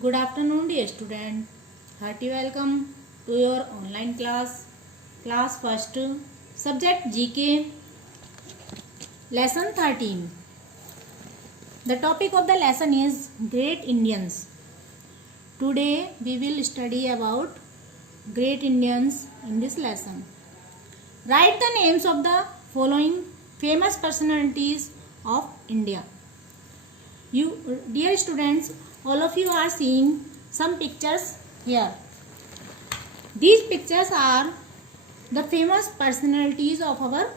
Good afternoon, dear student. Hearty welcome to your online class first, subject GK, lesson 13. The topic of the lesson is Great Indians. Today we will study about Great Indians in this lesson. Write the names of the following famous personalities of India. You, dear students, all of you are seeing some pictures here. These pictures are the famous personalities of our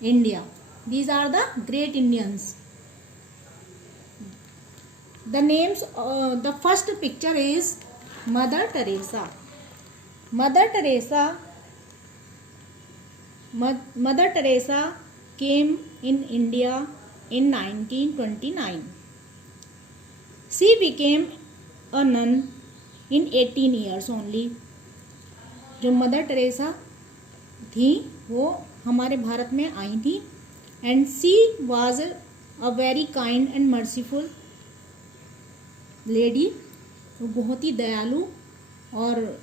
India. These are the great Indians. The names, the first picture is Mother Teresa. Mother Teresa came in India in 1929. She became a nun in 18 years only. जो mother Teresa थी वो हमारे भारत में आई थी and she was a very kind and merciful lady. वो बहुत ही दयालु और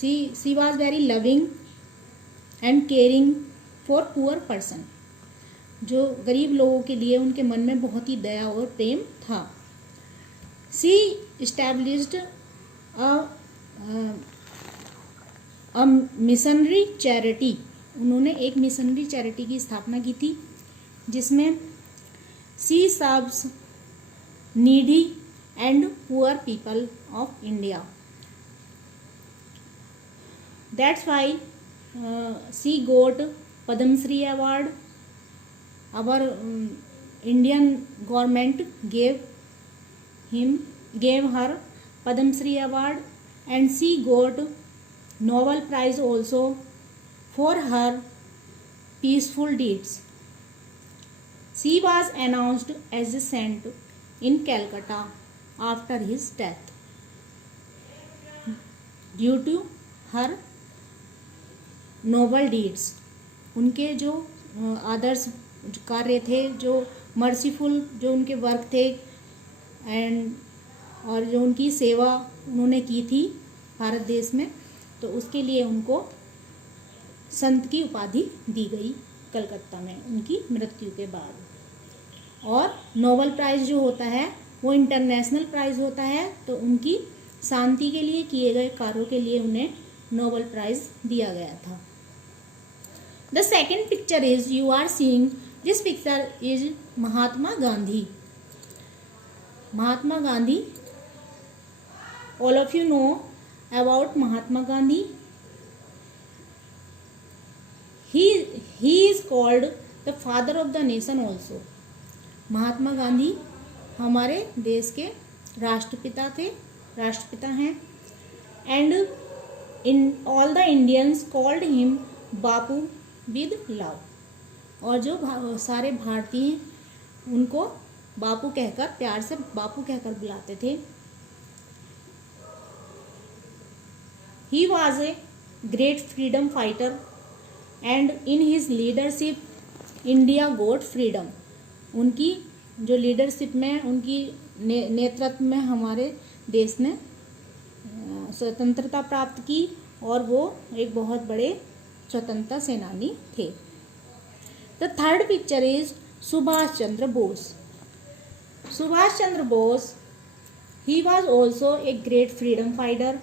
she was very loving and caring for poor person. जो गरीब लोगों के लिए उनके मन में बहुत ही दया और प्रेम था. She established a missionary charity. उन्होंने एक मिशनरी चैरिटी की स्थापना की थी जिसमें she serves needy and poor people of India. That's why she got Padmashri award. Our Indian government gave her Padma Shri award and she got Nobel Prize also for her peaceful deeds. She was announced as a saint in Calcutta after his death due to her noble deeds. उनके जो आदर्श कार्य थे, जो merciful जो उनके work थे and और जो उनकी सेवा उन्होंने की थी भारत देश में, तो उसके लिए उनको संत की उपाधि दी गई कलकत्ता में उनकी मृत्यु के बाद. और नोबेल प्राइज़ जो होता है वो इंटरनेशनल प्राइज़ होता है, तो उनकी शांति के लिए किए गए कार्यों के लिए उन्हें नोबेल प्राइज़ दिया गया था. The second picture is you are seeing. This picture is Mahatma Gandhi. Mahatma Gandhi. All of you know about Mahatma Gandhi. He is called the father of the nation also. Mahatma Gandhi हमारे देश के राष्ट्रपिता हैं. And in all the Indians called him Bapu with love. और जो सारे भारतीय उनको बापू कहकर प्यार से बापू कहकर बुलाते थे. ही was A great freedom fighter and in his leadership India got freedom. उनकी जो लीडरशिप में उनकी नेतृत्व में हमारे देश ने स्वतंत्रता प्राप्त की और वो एक बहुत बड़े स्वतंत्रता सेनानी थे. The third picture is Subhash Chandra Bose. Subhash Chandra Bose, he was also a great freedom fighter.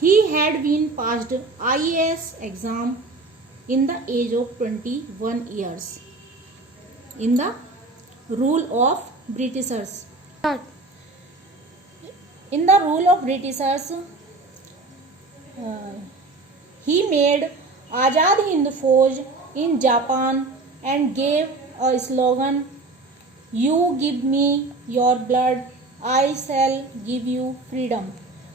He had been passed IAS exam in the age of 21 years in the rule of britishers. In the rule of britishers he made Azad Hind Fauj in Japan and gave a slogan, "You give me your blood, I shall give you freedom."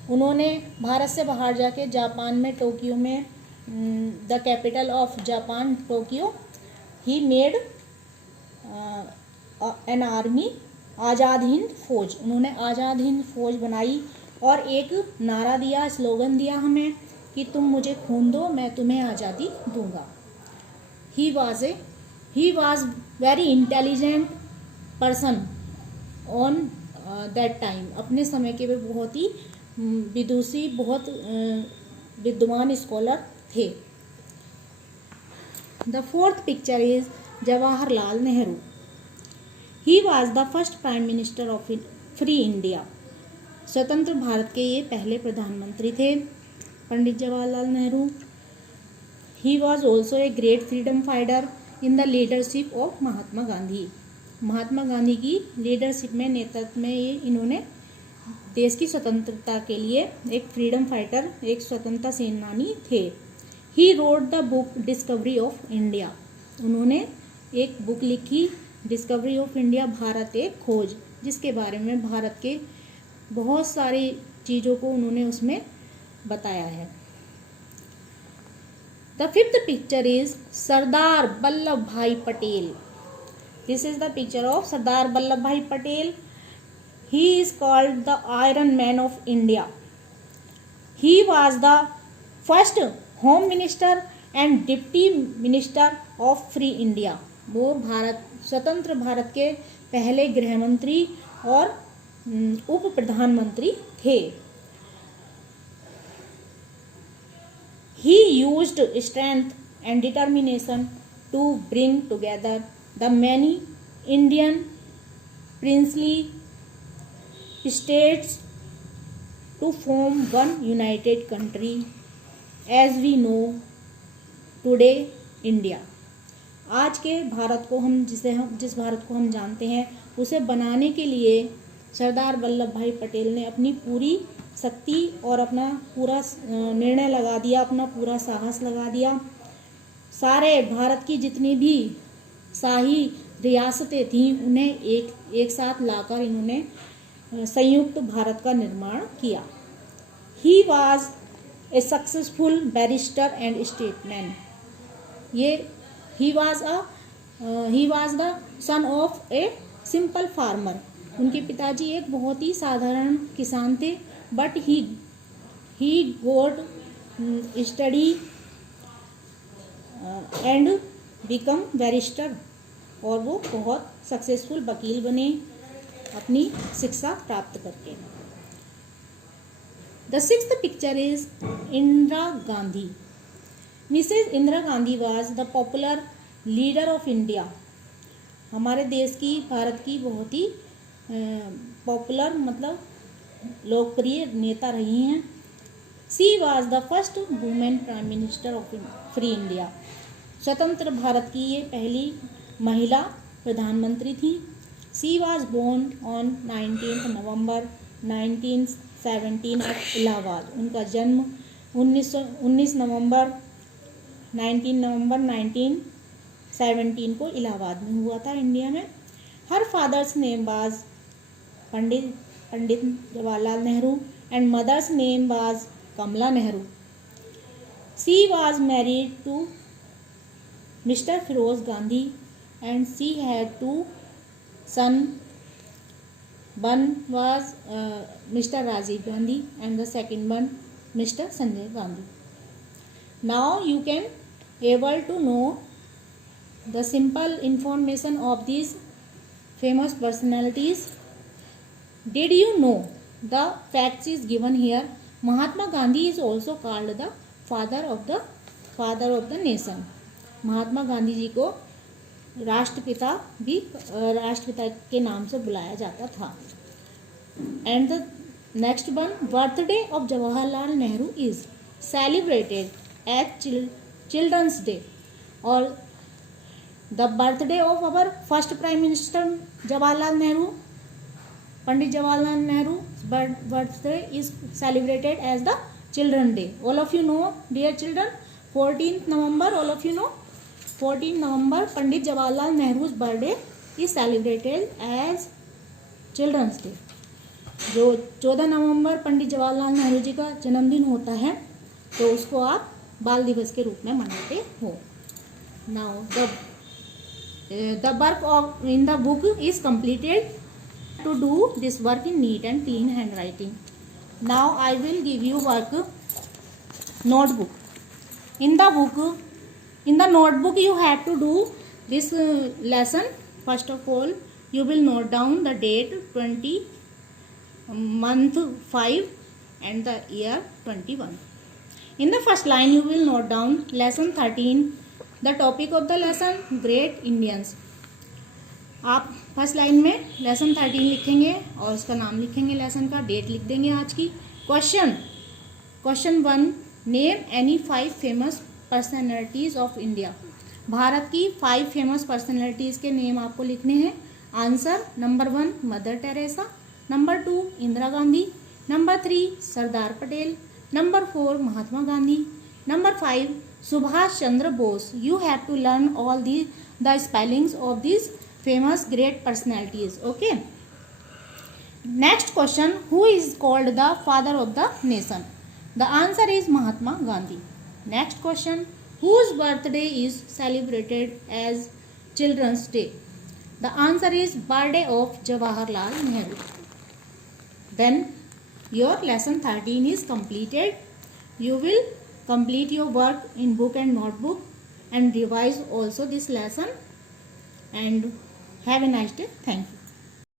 उन्होंने भारत से बाहर जाके Japan में टोक्यो में the capital of Japan Tokyo, he made an army Azad Hind Fauj. उन्होंने आज़ाद हिंद फौज बनाई और एक नारा दिया, स्लोगन दिया हमें कि तुम मुझे खून दो मैं तुम्हें आज़ादी दूंगा. He was very intelligent person on that time, अपने समय के वे बहुत ही विदुषी, बहुत विद्वान स्कॉलर थे। The fourth picture is Jawaharlal Nehru. He was the first prime minister of free India. स्वतंत्र भारत के ये पहले प्रधानमंत्री थे, Pandit Jawaharlal Nehru. He was also a great freedom fighter in the leadership of Mahatma Gandhi. Mahatma Gandhi की लीडरशिप में, नेतृत्व में ये इन्होंने देश की स्वतंत्रता के लिए एक फ्रीडम फाइटर, एक स्वतंत्रता सेनानी थे। He wrote the book discovery of India. उन्होंने एक बुक लिखी, डिस्कवरी ऑफ इंडिया, भारत एक खोज, जिसके बारे में भारत के बहुत सारी चीज़ों को उन्होंने उसमें बताया है। The fifth picture is Sardar Vallabhbhai Patel. This is the picture of Sardar Vallabhbhai Patel. He is called the Iron Man of India. He was the first Home Minister and Deputy Minister of Free India. वो स्वतंत्र भारत के पहले गृह मंत्री और उप प्रधानमंत्री थे। He used strength and determination to bring together the many Indian princely states to form one united country as we know today India. आज के भारत को जिस भारत को हम जानते हैं, उसे बनाने के लिए सरदार वल्लभ भाई पटेल ने अपनी पूरी शक्ति और अपना पूरा निर्णय लगा दिया, अपना पूरा साहस लगा दिया। सारे भारत की जितनी भी शाही रियासतें थीं, उन्हें एक साथ लाकर इन्होंने संयुक्त भारत का निर्माण किया। He was a successful barrister and statesman. He was the son of a simple farmer. उनके पिताजी एक बहुत ही साधारण किसान थे, but he got study and become barrister, और वो बहुत सक्सेसफुल वकील बने अपनी शिक्षा प्राप्त करके। The sixth picture is Indira Gandhi. Mrs Indira Gandhi was the popular leader of India. हमारे देश की, भारत की बहुत ही पॉपुलर मतलब लोकप्रिय नेता रही हैं। She was the first women prime minister of free India. स्वतंत्र भारत की ये पहली महिला प्रधानमंत्री थी। She was born on 19th November 1917 at Allahabad. उनका जन्म 19 नवंबर 1917 को इलाहाबाद में हुआ था, इंडिया में। Her father's name was Pandit Jawaharlal Nehru and mother's name was Kamala Nehru. She was married to Mr Feroze Gandhi and she had two son. One was Mr. Rajiv Gandhi and the second one Mr. Sanjay Gandhi. Now you can able to know the simple information of these famous personalities. Did you know the facts is given here? Mahatma Gandhi is also called the father of the nation. Mahatma Gandhi ji को राष्ट्रपिता के नाम से बुलाया जाता था। And the next one, birthday of Jawaharlal Nehru is celebrated as children's day. और the birthday of our first prime minister Jawaharlal Nehru, Pandit Jawaharlal Nehru birthday is celebrated as the children day. All of you know dear children, 14th November, all of you know 14 November Pandit Jawaharlal Nehru's birthday is celebrated as children's day. जो 14 November Pandit Jawaharlal Nehru ji का जन्मदिन होता है, तो उसको आप बाल दिवस के रूप में मनाते हो। Now the work of in the book is completed to do this work in neat and clean handwriting. Now I will give you work notebook. In the notebook you have to do this lesson. First of all, you will note down the date month 5 and the year 21. In the first line you will note down lesson 13. The topic of the lesson Great Indians. आप first line में lesson 13 लिखेंगे और उसका नाम लिखेंगे lesson का, date लिख देंगे आज की. Question 1, name any 5 famous personalities of India. भारत की 5 फेमस पर्सनैलिटीज़ के नेम आपको लिखने हैं. Answer number 1 mother Teresa, number 2 Indira Gandhi, number 3 Sardar Patel, number 4 Mahatma Gandhi, number 5 Subhash Chandra Bose. You have to learn all the spellings of this famous great personalities. Okay, next question, who is called the father of the nation? The answer is Mahatma Gandhi. Next question, whose birthday is celebrated as Children's Day? The answer is birthday of Jawaharlal Nehru. Then your lesson 13 is completed. You will complete your work in book and notebook and revise also this lesson. And have a nice day. Thank you.